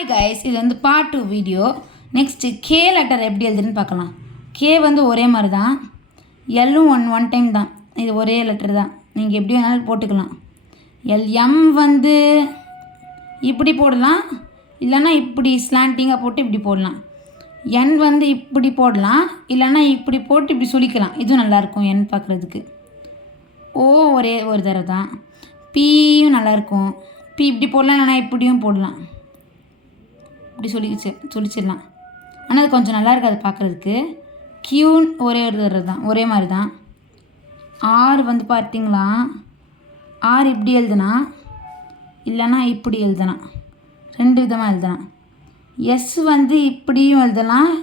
Hi guys, இது வந்து part 2 video. Next K letter எப்படி எழுதுன்னு பார்க்கலாம். கே வந்து ஒரே மாதிரி தான், எல்லும் ஒன் டைம் தான். இது ஒரே லெட்டர் தான், நீங்கள் எப்படி வேணாலும் போட்டுக்கலாம். எம் வந்து இப்படி போடலாம், இல்லைன்னா இப்படி ஸ்லாண்டிங்காக போட்டு இப்படி போடலாம். என் வந்து இப்படி போடலாம், இல்லைன்னா இப்படி போட்டு இப்படி சுழிக்கலாம். இதுவும் நல்லாயிருக்கும் என் பார்க்குறதுக்கு. ஓ ஒரே ஒரு தடவை தான். பியும் நல்லாயிருக்கும். பி இப்படி போடலாம், இல்லைன்னா இப்படியும் போடலாம். இப்படி சொல்லிச்சிடலாம். ஆனால் அது கொஞ்சம் நல்லா இருக்காது பார்க்குறதுக்கு. கியூன் ஒரே ஒரு தடவை தான், ஒரே மாதிரி தான். ஆர் வந்து பார்த்தீங்களா, ஆர் இப்படி எழுதுனா, இல்லைன்னா இப்படி எழுதனா, ரெண்டு விதமாக எழுதலாம். எஸ் வந்து இப்படியும் எழுதலாம்,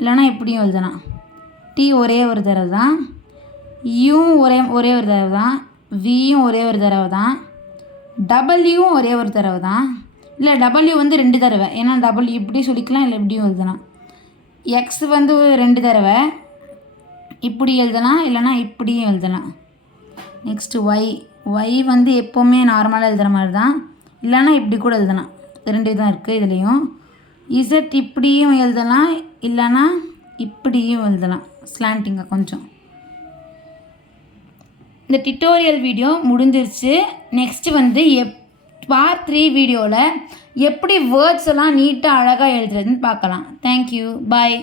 இல்லைன்னா இப்படியும் எழுதலாம். டி ஒரே ஒரு தடவை தான். யூவும் ஒரே ஒரு தடவை தான். வியும் ஒரே ஒரு தடவை தான். டபிள்யூவும் ஒரே ஒரு தடவை தான். இல்லை டபிள்யூ வந்து ரெண்டு தடவை, ஏன்னா டபிள்யூ இப்படி சொல்லிக்கலாம், இல்லை இப்படியும் எழுதலாம். எக்ஸ் வந்து ரெண்டு தடவை, இப்படி எழுதலாம், இல்லைனா இப்படியும் எழுதலாம். நெக்ஸ்ட்டு ஒய் வந்து எப்போவுமே நார்மலாக எழுதுகிற மாதிரி தான், இல்லைனா இப்படி கூட எழுதலாம். ரெண்டு விதம் இருக்குது இதுலேயும். இசட் இப்படியும் எழுதலாம், இல்லைனா இப்படியும் எழுதலாம், ஸ்லாண்டிங்காக கொஞ்சம். இந்த டியூட்டோரியல் வீடியோ முடிஞ்சிருச்சு. நெக்ஸ்ட்டு வந்து பார்ட் 3 வீடியோவில் எப்படி வேர்ட்ஸ் எல்லாம் நீட்டாக அழகாக எழுதுறதுன்னு பார்க்கலாம். தேங்க்யூ, பாய்.